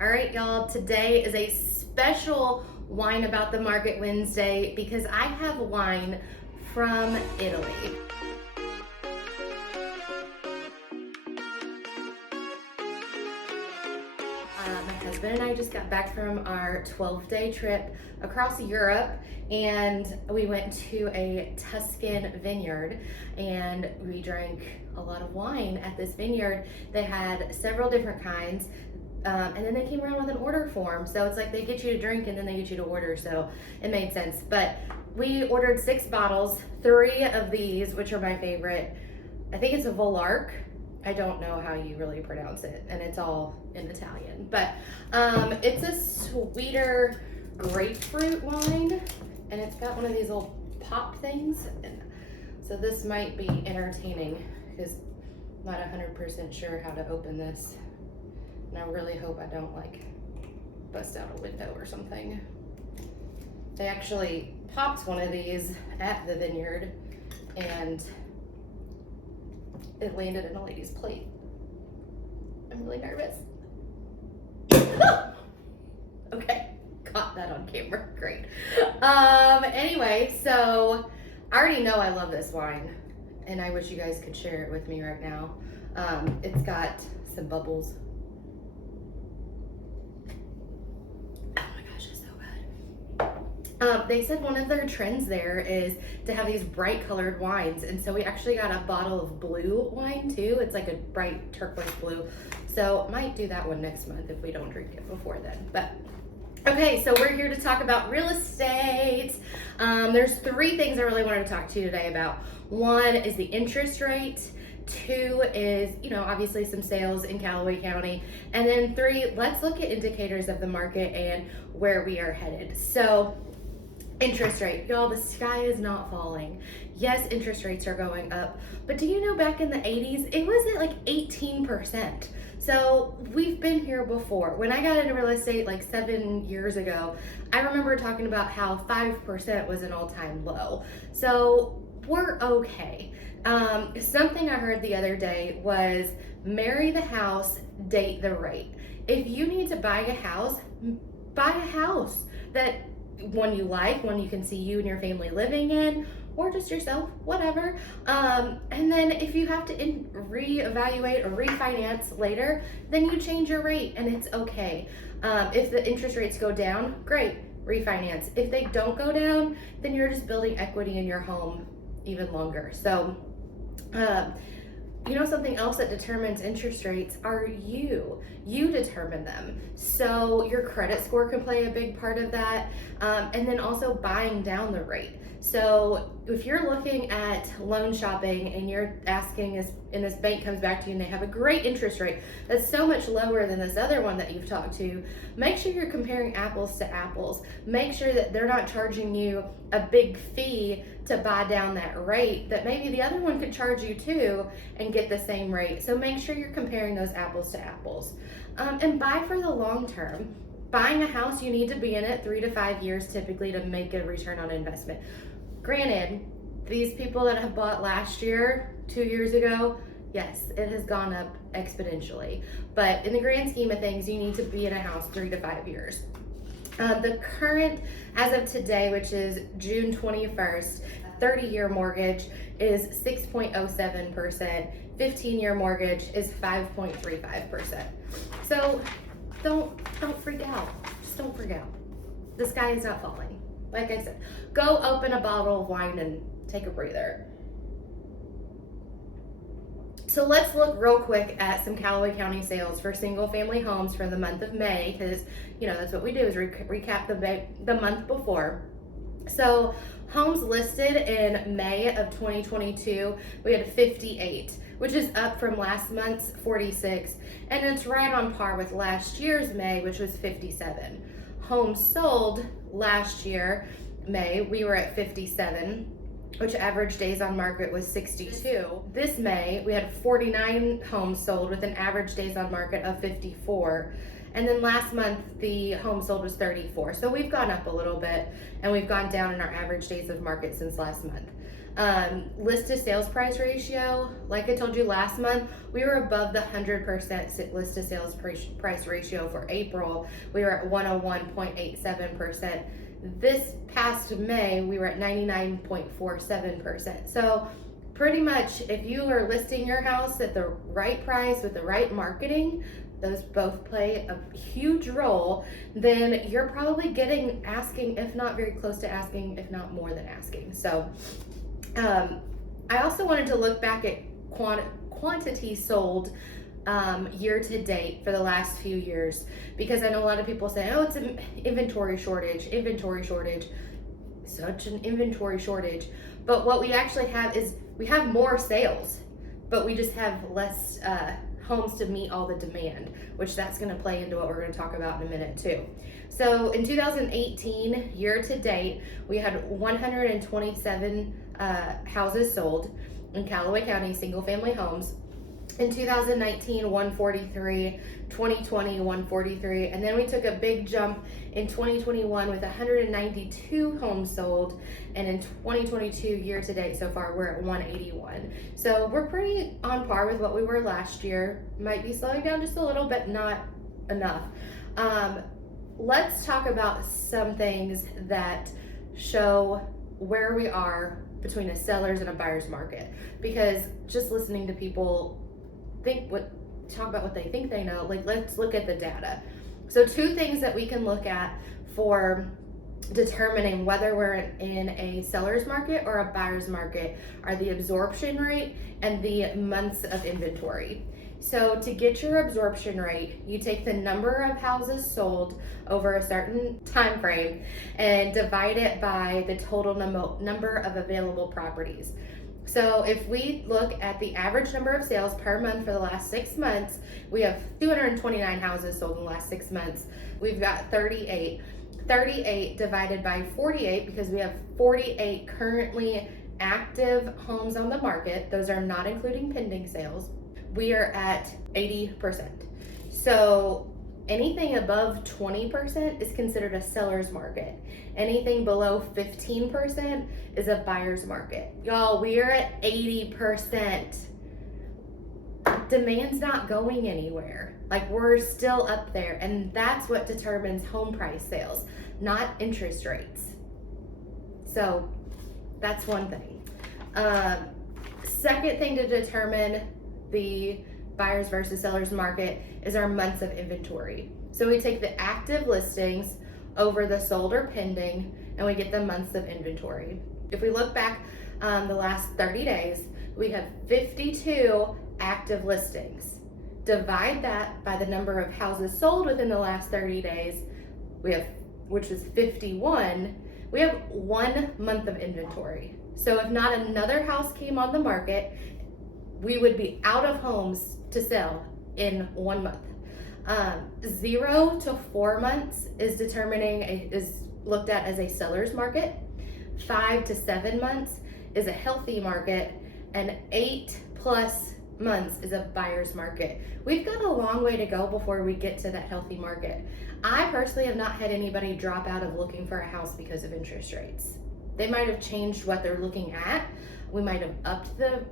All right, y'all, today is a special Wine About the Market Wednesday because I have wine from Italy. My husband and I just got back from our 12-day trip across Europe, and we went to a Tuscan vineyard and we drank a lot of wine at this vineyard. They had several different kinds. And then they came around with an order form. So it's like they get you to drink and then they get you to order. So it made sense. But we ordered 6 bottles, 3 of these, which are my favorite. I think it's a Volark. I don't know how you really pronounce it, and it's all in Italian. But it's a sweeter grapefruit wine, and it's got one of these little pop things. And so this might be entertaining because I'm not 100% sure how to open this. And I really hope I don't like bust out a window or something. They actually popped one of these at the vineyard and it landed in a lady's plate. I'm really nervous. Okay, caught that on camera, great. Anyway, so I already know I love this wine and I wish you guys could share it with me right now. It's got some bubbles. They said one of their trends there is to have these bright colored wines, and so we actually got a bottle of blue wine too. It's like a bright turquoise blue, so might do that one next month if we don't drink it before then. But okay, so we're here to talk about real estate. There's 3 things I really wanted to talk to you today about. 1 is the interest rate. 2 is, obviously some sales in Callaway County. And then 3, let's look at indicators of the market and where we are headed. So interest rate, y'all, the sky is not falling. Yes, interest rates are going up, but do you know back in the 80s, it was at like 18%. So we've been here before. When I got into real estate like 7 years ago, I remember talking about how 5% was an all-time low. So we're okay. Something I heard the other day was marry the house, date the rate. If you need to buy a house that one you like, one you can see you and your family living in, or just yourself, whatever. And then if you have to reevaluate or refinance later, then you change your rate and it's okay. If the interest rates go down, great, refinance. If they don't go down, then you're just building equity in your home even longer. So, something else that determines interest rates are you determine them. So your credit score can play a big part of that. And then also buying down the rate. So if you're looking at loan shopping and you're asking and this bank comes back to you and they have a great interest rate that's so much lower than this other one that you've talked to, make sure you're comparing apples to apples. Make sure that they're not charging you a big fee to buy down that rate that maybe the other one could charge you too and get the same rate. So make sure you're comparing those apples to apples. And buy for the long term. Buying a house, you need to be in it 3 to 5 years typically to make a return on investment. Granted, these people that have bought last year, 2 years ago, yes, it has gone up exponentially. But in the grand scheme of things, you need to be in a house 3 to 5 years. The current, as of today, which is June 21st, 30-year mortgage is 6.07%. 15-year mortgage is 5.35%. So don't freak out. Just don't freak out. The sky is not falling. Like I said, go open a bottle of wine and take a breather. So let's look real quick at some Callaway County sales for single family homes for the month of May, because that's what we do is recap the month before. So homes listed in May of 2022, we had 58, which is up from last month's 46, and it's right on par with last year's May, which was 57. Homes sold last year, May, we were at 57, which average days on market was 62. This May, we had 49 homes sold with an average days on market of 54. And then last month, the home sold was 34. So we've gone up a little bit and we've gone down in our average days of market since last month. List to sales price ratio, like I told you last month, we were above the 100% list to sales price ratio for April. We were at 101.87%. This past May, we were at 99.47%. So pretty much if you are listing your house at the right price with the right marketing, those both play a huge role, then you're probably asking, if not very close to asking, if not more than asking. So I also wanted to look back at quantity sold year to date for the last few years, because I know a lot of people say, oh, it's an inventory shortage, such an inventory shortage. But what we actually have is we have more sales, but we just have less homes to meet all the demand, which that's going to play into what we're going to talk about in a minute too. So in 2018, year to date, we had 127 houses sold in Callaway County, single family homes. In 2019, 143, 2020, 143, and then we took a big jump in 2021 with 192 homes sold, and in 2022 year to date so far we're at 181. So we're pretty on par with what we were last year. Might be slowing down just a little, but not enough. Let's talk about some things that show where we are between a seller's and a buyer's market, because just listening to people talk about what they think they know, like let's look at the data. So two things that we can look at for determining whether we're in a seller's market or a buyer's market are the absorption rate and the months of inventory. So to get your absorption rate, you take the number of houses sold over a certain time frame and divide it by the total number of available properties. So if we look at the average number of sales per month for the last 6 months, we have 229 houses sold in the last 6 months. We've got 38. 38 divided by 48, because we have 48 currently active homes on the market. Those are not including pending sales. We are at 80%. So anything above 20% is considered a seller's market. Anything below 15% is a buyer's market. Y'all, we are at 80%. Demand's not going anywhere. Like, we're still up there, and that's what determines home price sales, not interest rates. So that's one thing. Second thing to determine the buyers versus sellers market is our months of inventory. So we take the active listings over the sold or pending, and we get the months of inventory. If we look back the last 30 days, we have 52 active listings. Divide that by the number of houses sold within the last 30 days, which is 51, we have 1 month of inventory. So if not another house came on the market, we would be out of homes to sell in 1 month. 0 to 4 months is looked at as a seller's market. 5 to 7 months is a healthy market, and 8+ months is a buyer's market. We've got a long way to go before we get to that healthy market. I personally have not had anybody drop out of looking for a house because of interest rates. They might have changed what they're looking at. We might have upped the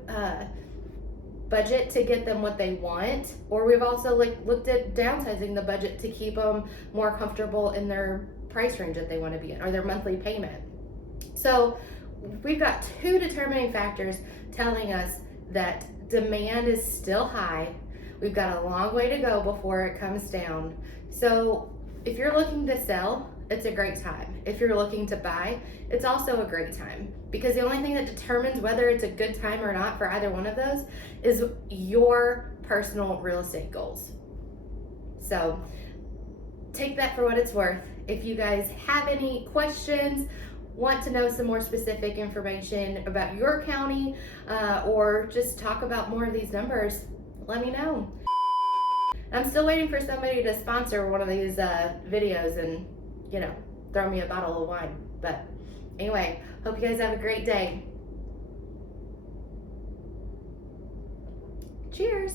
budget to get them what they want, or we've also looked at downsizing the budget to keep them more comfortable in their price range that they want to be in, or their monthly payment. So we've got two determining factors telling us that demand is still high. We've got a long way to go before it comes down. So if you're looking to sell, it's a great time. If you're looking to buy, it's also a great time, because the only thing that determines whether it's a good time or not for either one of those is your personal real estate goals. So take that for what it's worth. If you guys have any questions, want to know some more specific information about your county, or just talk about more of these numbers, let me know. I'm still waiting for somebody to sponsor one of these videos and, throw me a bottle of wine. But anyway, hope you guys have a great day. Cheers.